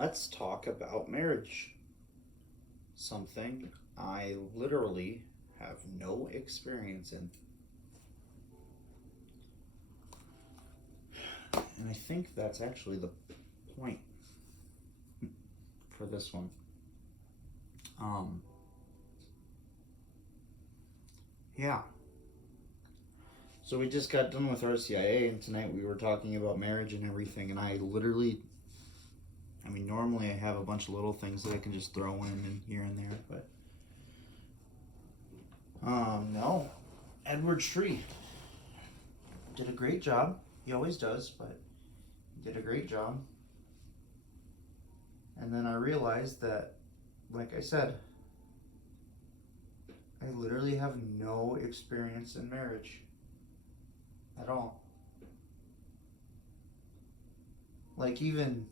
let's talk about marriage. Something I literally have no experience in. And I think that's actually the point for this one. Um, yeah. So we just got done with RCIA, and tonight we were talking about marriage and everything, and normally I have a bunch of little things that I can just throw in and here and there, but no. Edward Shree did a great job. He always does, but he did a great job. And then I realized that, like I said, I literally have no experience in marriage at all. Like even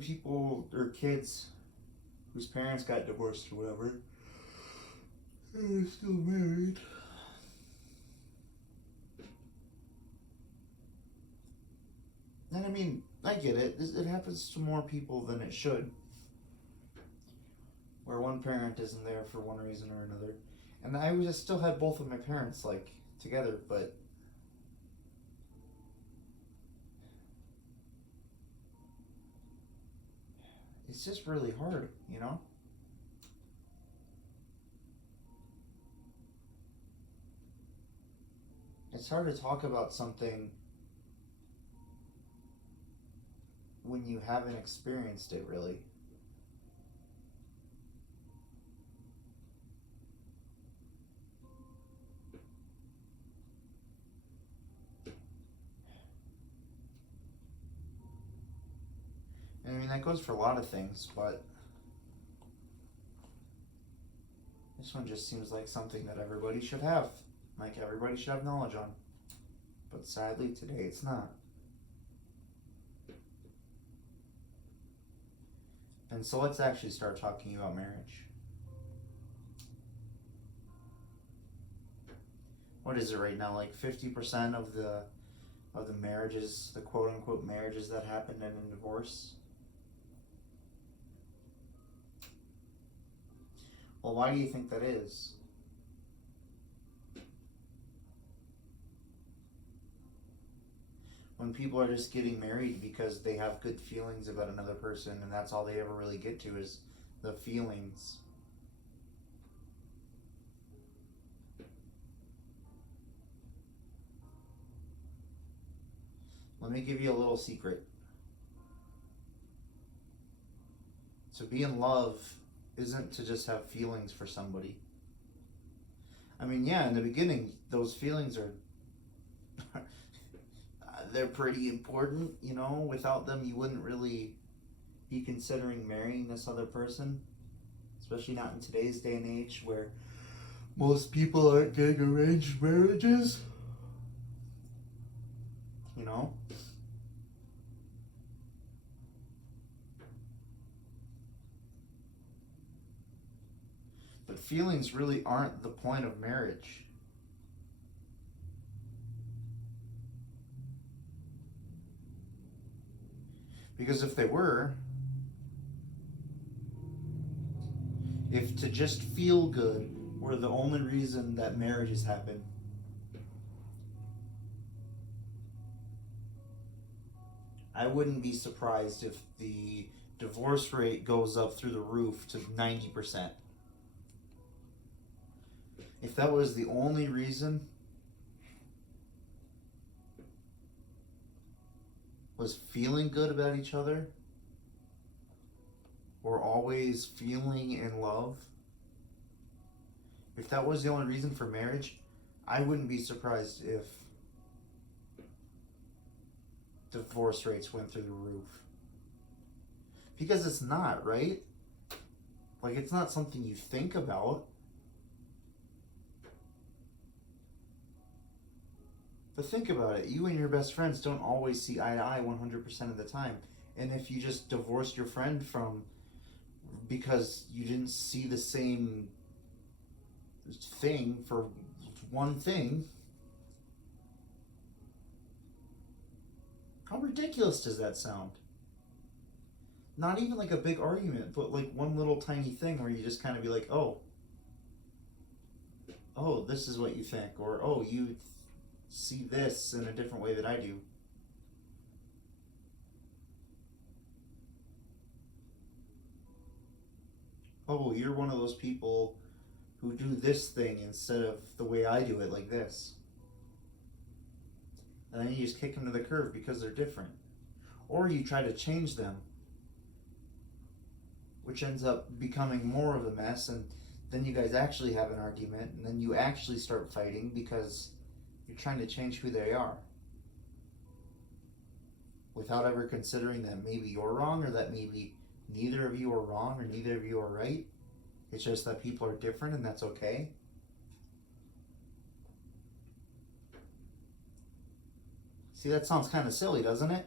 people or kids whose parents got divorced or whatever, they're still married. And I mean, I get it. It happens to more people than it should. Where one parent isn't there for one reason or another. And I still had both of my parents, like, together, but it's just really hard, you know? It's hard to talk about something when you haven't experienced it, really. And I mean, that goes for a lot of things, but this one just seems like something that everybody should have. Like, everybody should have knowledge on. But sadly, today it's not. And so let's actually start talking about marriage. What is it right now? Like 50% of the marriages, the quote unquote marriages that happen in a divorce. Well, why do you think that is? When people are just getting married because they have good feelings about another person and that's all they ever really get to is the feelings. Let me give you a little secret. To be in love isn't to just have feelings for somebody. I mean, yeah, in the beginning, those feelings are they're pretty important, you know. Without them, you wouldn't really be considering marrying this other person, especially not in today's day and age where most people aren't getting arranged marriages, you know. But feelings really aren't the point of marriage. Because if they were, if to just feel good were the only reason that marriages happen, I wouldn't be surprised if the divorce rate goes up through the roof to 90%. If that was the only reason, was feeling good about each other, or always feeling in love, if that was the only reason for marriage, I wouldn't be surprised if divorce rates went through the roof. Because it's not, right? Like, it's not something you think about. But think about it. You and your best friends don't always see eye to eye 100% of the time. And if you just divorced your friend from because you didn't see the same thing for one thing, How ridiculous does that sound? Not even like a big argument, but like one little tiny thing where you just kind of be like, oh, this is what you think, or oh, you see this in a different way that I do. Oh, you're one of those people who do this thing instead of the way I do it, like this. And then you just kick them to the curb because they're different. Or you try to change them, which ends up becoming more of a mess, and then you guys actually have an argument, and then you actually start fighting because you're trying to change who they are without ever considering that maybe you're wrong, or that maybe neither of you are wrong, or neither of you are right. It's just that people are different, and that's okay. See, that sounds kind of silly, doesn't it?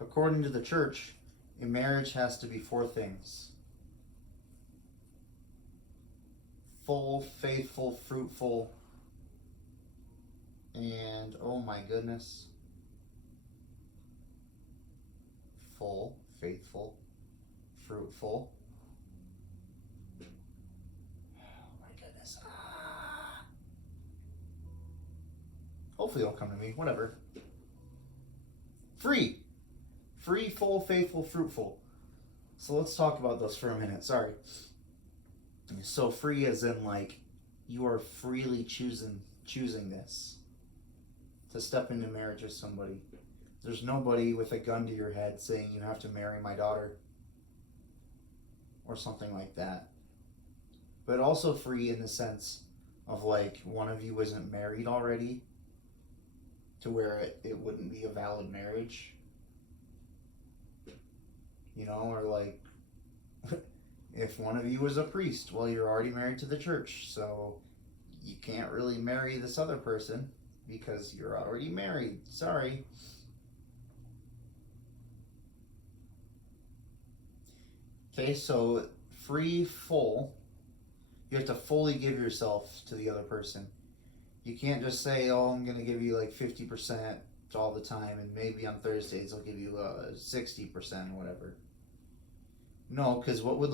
According to the church, a marriage has to be 4 things: full, faithful, fruitful, and oh my goodness, full, faithful, fruitful. Oh my goodness. Hopefully it'll come to me. Whatever. Free. Free, full, faithful, fruitful. So let's talk about those for a minute. Sorry. So free as in like you are freely choosing this to step into marriage with somebody. There's nobody with a gun to your head saying you have to marry my daughter or something like that. But also free in the sense of like one of you isn't married already to where it wouldn't be a valid marriage. You know, or like if one of you was a priest, well, you're already married to the church, so you can't really marry this other person because you're already married. Sorry. Okay, so free, full, you have to fully give yourself to the other person. You can't just say, oh, I'm going to give you like 50% all the time, and maybe on Thursdays I'll give you 60% or whatever. No, because what would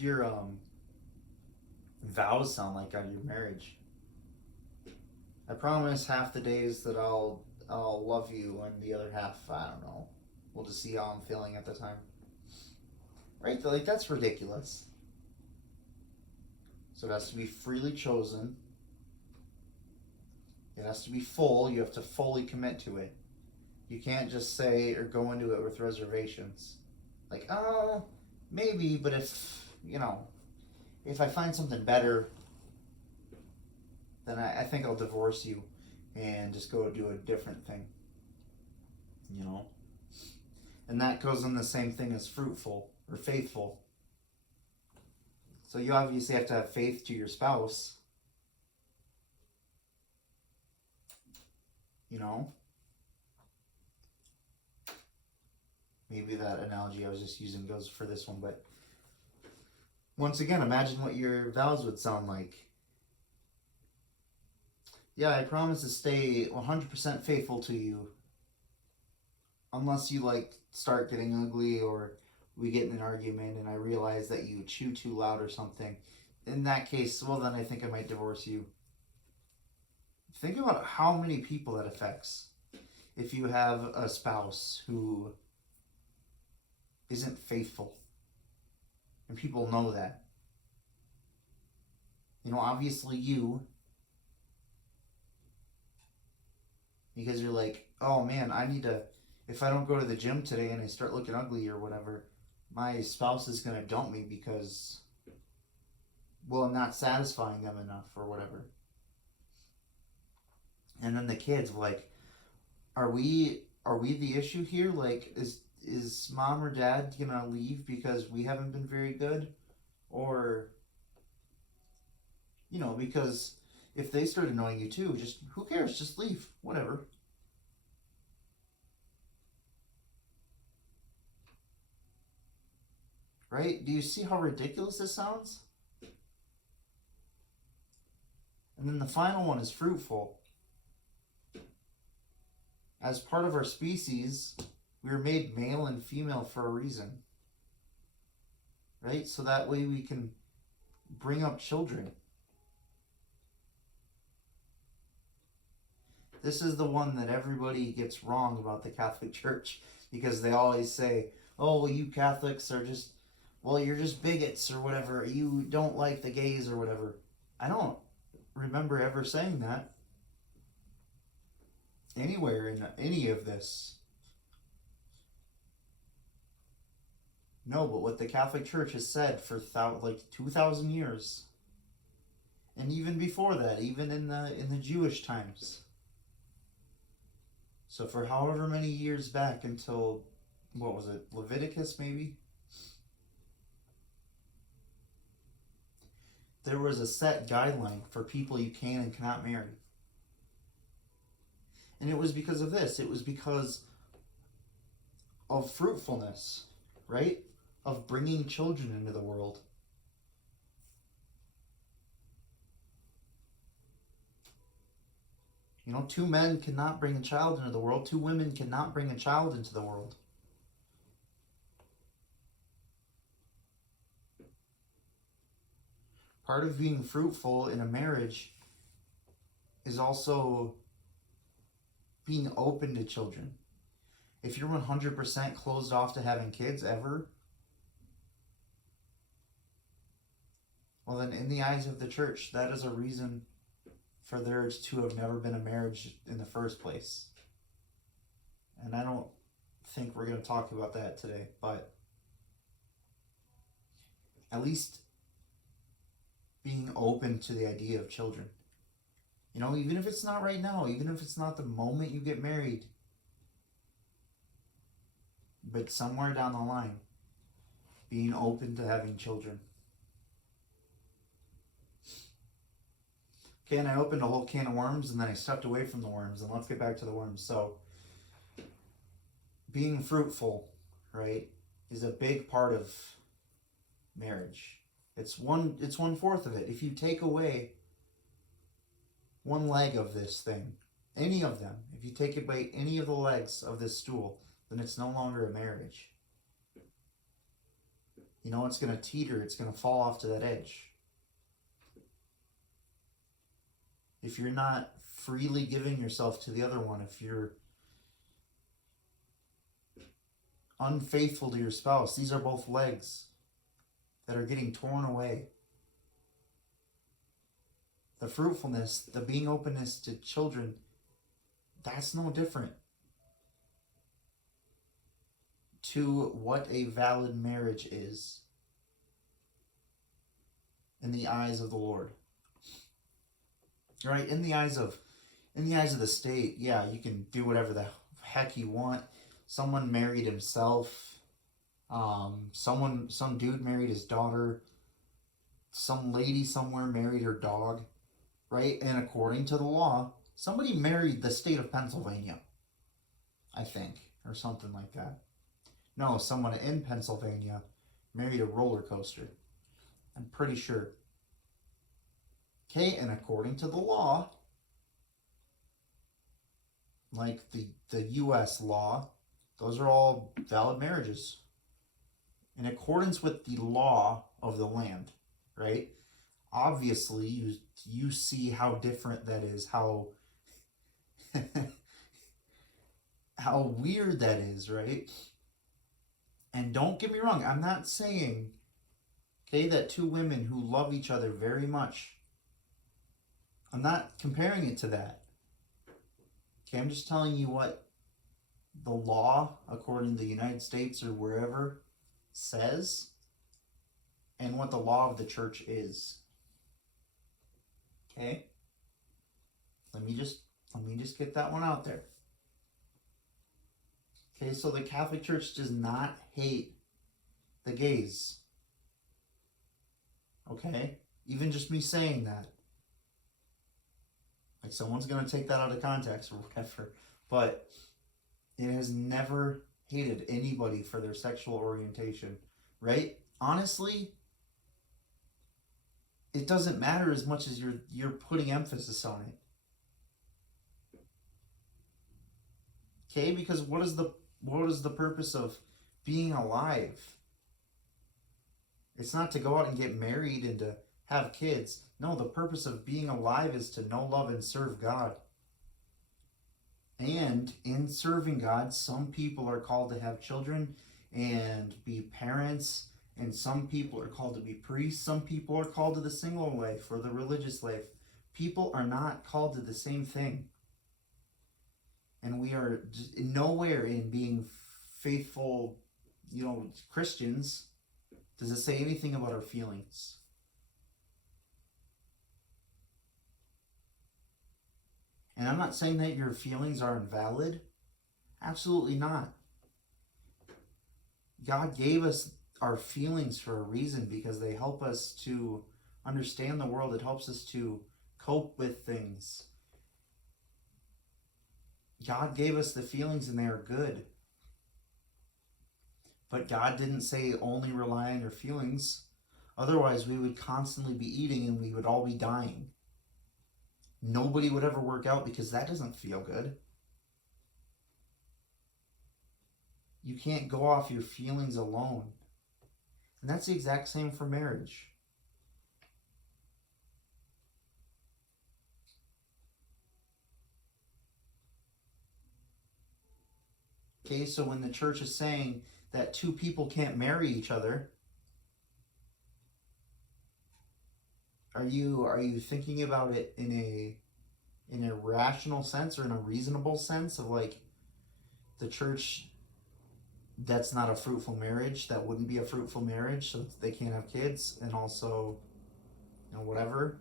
your vows sound like on your marriage? I promise half the days that I'll love you, and the other half, I don't know. We'll just see how I'm feeling at the time. Right? Like, that's ridiculous. So it has to be freely chosen. It has to be full. You have to fully commit to it. You can't just say or go into it with reservations. Like, oh, maybe, but if I find something better, then I think I'll divorce you and just go do a different thing. You know? And that goes in the same thing as fruitful or faithful. So you obviously have to have faith to your spouse. You know? Maybe that analogy I was just using goes for this one, but once again, imagine what your vows would sound like. Yeah, I promise to stay 100% faithful to you unless you like start getting ugly or we get in an argument and I realize that you chew too loud or something. In that case, well, then I think I might divorce you. Think about how many people that affects. If you have a spouse who isn't faithful, and people know that. You know, obviously you, because you're like, oh man, if I don't go to the gym today and I start looking ugly or whatever, my spouse is going to dump me because, well, I'm not satisfying them enough or whatever. And then the kids, like, are we the issue here? Like, is mom or dad gonna leave because we haven't been very good? Or, because if they start annoying you too, just, who cares? Just leave. Whatever. Right? Do you see how ridiculous this sounds? And then the final one is fruitful. As part of our species, we were made male and female for a reason. Right? So that way we can bring up children. This is the one that everybody gets wrong about the Catholic Church, because they always say, oh, well, you Catholics are just, well, you're just bigots or whatever. You don't like the gays or whatever. I don't remember ever saying that anywhere in any of this. No, but what the Catholic Church has said for like 2,000 years, and even before that, even in the Jewish times. So for however many years back until, what was it, Leviticus maybe? There was a set guideline for people you can and cannot marry. And it was because of this. It was because of fruitfulness, right? Of bringing children into the world. You know, 2 men cannot bring a child into the world. 2 women cannot bring a child into the world. Part of being fruitful in a marriage is also being open to children. If you're 100% closed off to having kids ever, well then in the eyes of the church, that is a reason for there to have never been a marriage in the first place. And I don't think we're going to talk about that today, but at least being open to the idea of children. You know, even if it's not right now, even if it's not the moment you get married, but somewhere down the line, being open to having children. Okay, and I opened a whole can of worms, and then I stepped away from the worms, and let's get back to the worms. So, being fruitful, right, is a big part of marriage. It's 1/4 of it. If you take away one leg of this thing, any of them, if you take away any of the legs of this stool, then it's no longer a marriage. You know, it's going to teeter, it's going to fall off to that edge. If you're not freely giving yourself to the other one, if you're unfaithful to your spouse, these are both legs that are getting torn away. The fruitfulness, the being openness to children, that's no different to what a valid marriage is in the eyes of the Lord. Right? In the eyes of the state, yeah, you can do whatever the heck you want. Someone married himself. Some dude married his daughter. Some lady somewhere married her dog. Right? And according to the law, somebody married the state of Pennsylvania, I think, or something like that. No, someone in Pennsylvania married a roller coaster. I'm pretty sure. Okay, and according to the law, like the U.S. law, those are all valid marriages. In accordance with the law of the land, right? Obviously, you see how different that is, how how weird that is, right? And don't get me wrong, I'm not saying, okay, that 2 women who love each other very much, I'm not comparing it to that. Okay, I'm just telling you what the law, according to the United States or wherever, says, and what the law of the church is. Okay? Let me just get that one out there. Okay, so the Catholic Church does not hate the gays. Okay? Even just me saying that. Like, someone's going to take that out of context or whatever. But it has never hated anybody for their sexual orientation. Right? honestly, it doesn't matter as much as you're putting emphasis on it. Okay, because what is the purpose of being alive? It's not to go out and get married and to have kids. No, the purpose of being alive is to know, love, and serve God. And in serving God, some people are called to have children and be parents, and some people are called to be priests. Some people are called to the single life or the religious life. People are not called to the same thing. And we are nowhere in being faithful, Christians, does it say anything about our feelings. And I'm not saying that your feelings are invalid. Absolutely not. God gave us our feelings for a reason, because they help us to understand the world. It helps us to cope with things. God gave us the feelings and they are good. But God didn't say only rely on your feelings. Otherwise, we would constantly be eating and we would all be dying. Nobody would ever work out because that doesn't feel good. You can't go off your feelings alone. And that's the exact same for marriage. Okay, so when the church is saying that two people can't marry each other, are you thinking about it in a rational sense or in a reasonable sense of like the church, that's not a fruitful marriage, that wouldn't be a fruitful marriage, so they can't have kids, and also whatever?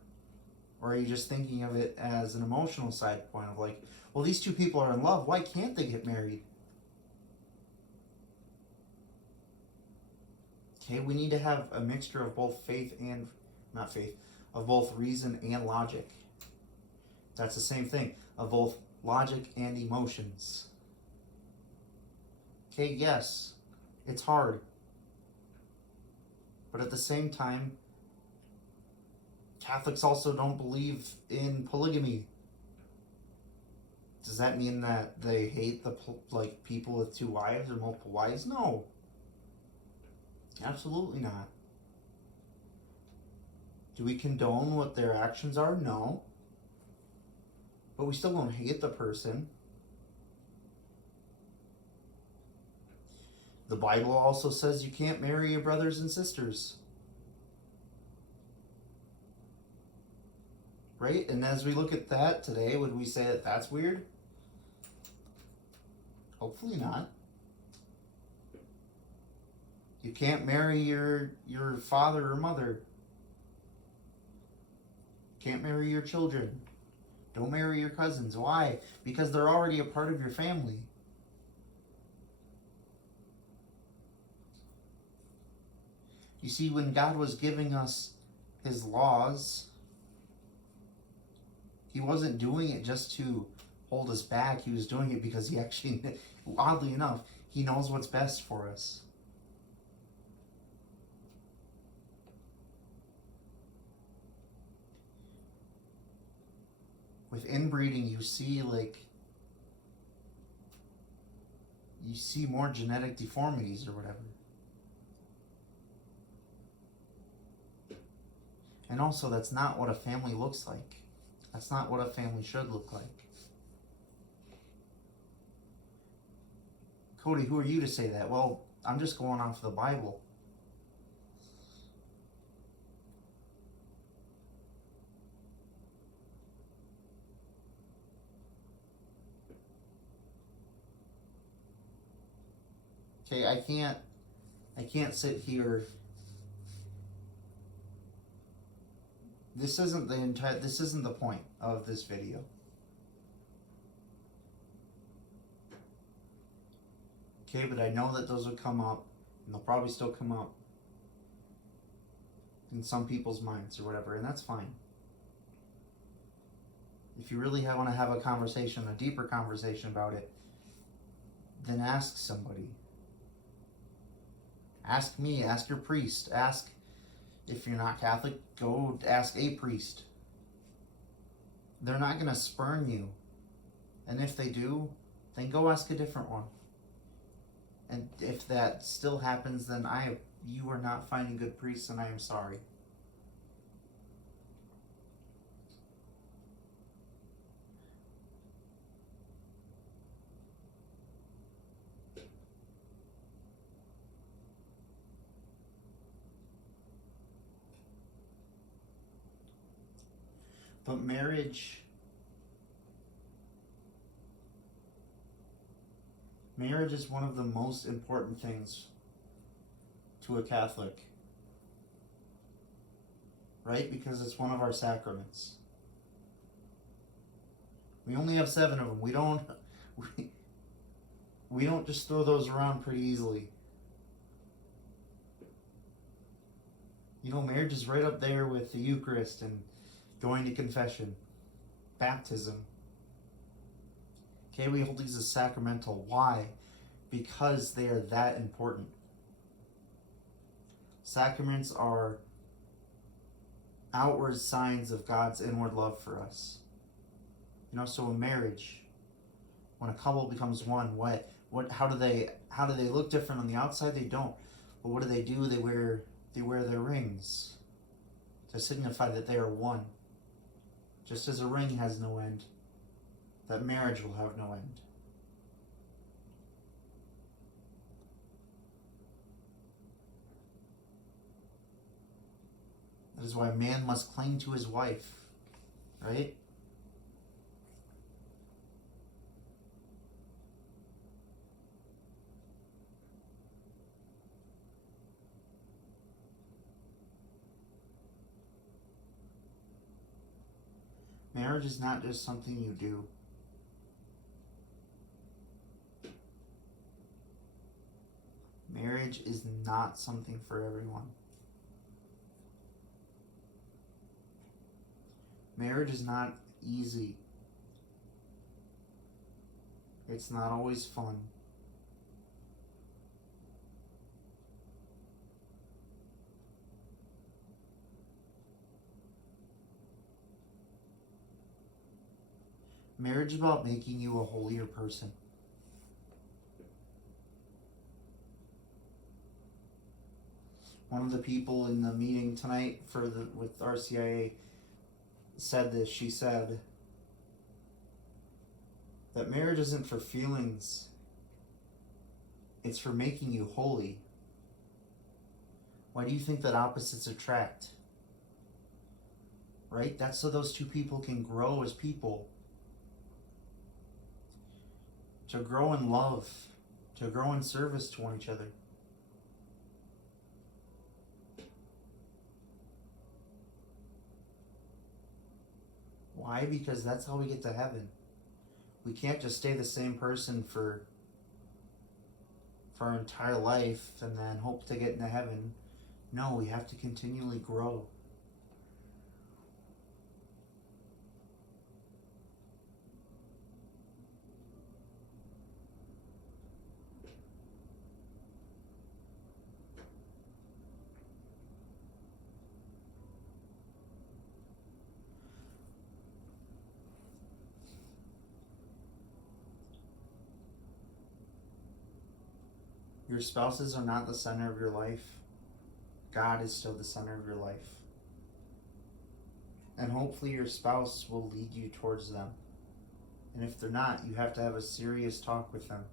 Or are you just thinking of it as an emotional side point of like, well, these two people are in love, why can't they get married? Okay, we need to have a mixture of both of both reason and logic. That's the same thing, of both logic and emotions. Okay, yes, it's hard. But at the same time, Catholics also don't believe in polygamy. Does that mean that they hate people with two wives or multiple wives? No. Absolutely not. Do we condone what their actions are? No. But we still don't hate the person. The Bible also says you can't marry your brothers and sisters. Right? And as we look at that today, would we say that that's weird? Hopefully not. You can't marry your father or mother. Can't marry your children. Don't marry your cousins. Why? Because they're already a part of your family. You see, when God was giving us his laws, he wasn't doing it just to hold us back. He was doing it because he actually, oddly enough, he knows what's best for us. With inbreeding, you see more genetic deformities or whatever. And also, that's not what a family looks like. That's not what a family should look like. Cody, who are you to say that? Well, I'm just going off the Bible. Okay, I can't sit here. This isn't the point of this video. Okay, but I know that those would come up, and they'll probably still come up in some people's minds or whatever, and that's fine. If you really want to have a conversation, a deeper conversation about it, then ask somebody. Ask me, ask your priest, ask, if you're not Catholic, go ask a priest. They're not going to spurn you. And if they do, then go ask a different one. And if that still happens, then you are not finding good priests, and I am sorry. But marriage is one of the most important things to a Catholic, right? Because it's one of our sacraments. We only have 7 of them. We don't just throw those around pretty easily. You know, marriage is right up there with the Eucharist and going to confession, baptism. Okay, we hold these as sacramental. Why? Because they are that important. Sacraments are outward signs of God's inward love for us. You know, so in marriage, when a couple becomes one, how do they look different on the outside? They don't. But what do? They wear their rings to signify that they are one. Just as a ring has no end, that marriage will have no end. That is why a man must cling to his wife, right? Marriage is not just something you do. Marriage is not something for everyone. Marriage is not easy. It's not always fun. Marriage is about making you a holier person. One of the people in the meeting tonight with RCIA said this. She said that marriage isn't for feelings. It's for making you holy. Why do you think that opposites attract? Right? That's so those two people can grow as people. To grow in love. To grow in service to one each other. Why? Because that's how we get to heaven. We can't just stay the same person for our entire life and then hope to get into heaven. No, we have to continually grow. Your spouses are not the center of your life. God is still the center of your life. And hopefully your spouse will lead you towards them. And if they're not, you have to have a serious talk with them.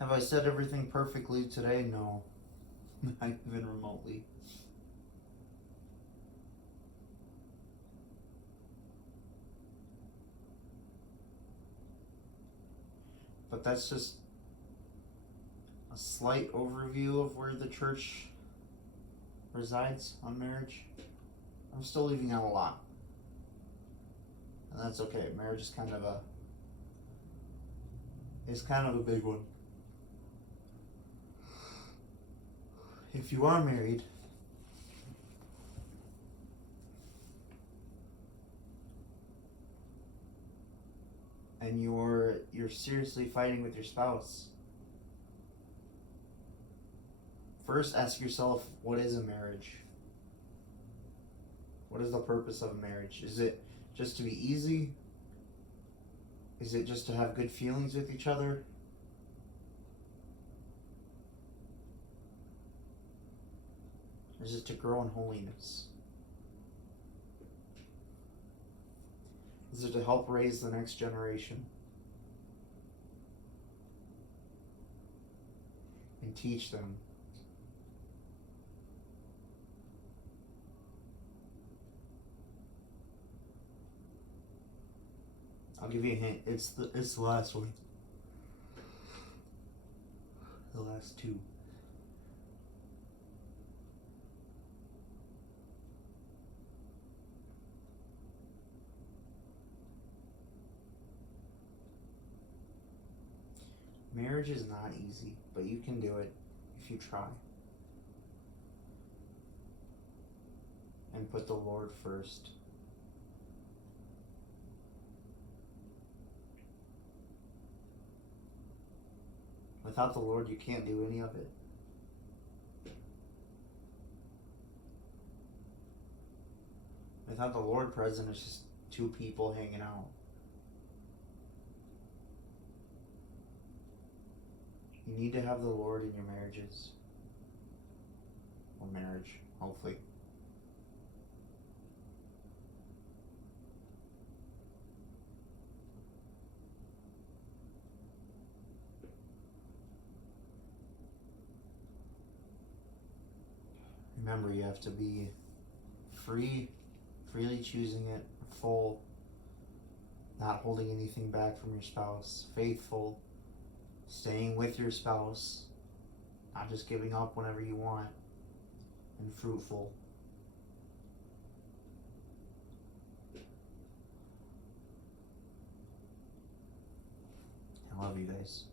Have I said everything perfectly today? No. Not even remotely. But that's just a slight overview of where the church resides on marriage. I'm still leaving out a lot. And that's okay. Marriage is kind of a big one. if you are married, and you're seriously fighting with your spouse, first ask yourself, what is a marriage? What is the purpose of a marriage? Is it just to be easy? Is it just to have good feelings with each other? Or is it to grow in holiness? Is it to help raise the next generation and teach them? I'll give you a hint. It's the last one. The last two. Marriage is not easy, but you can do it if you try. And put the Lord first. Without the Lord, you can't do any of it. Without the Lord present, it's just two people hanging out. You need to have the Lord in your marriages. Or marriage, hopefully. Remember, you have to be freely choosing it, full, not holding anything back from your spouse, faithful, staying with your spouse, not just giving up whenever you want, and fruitful. I love you guys.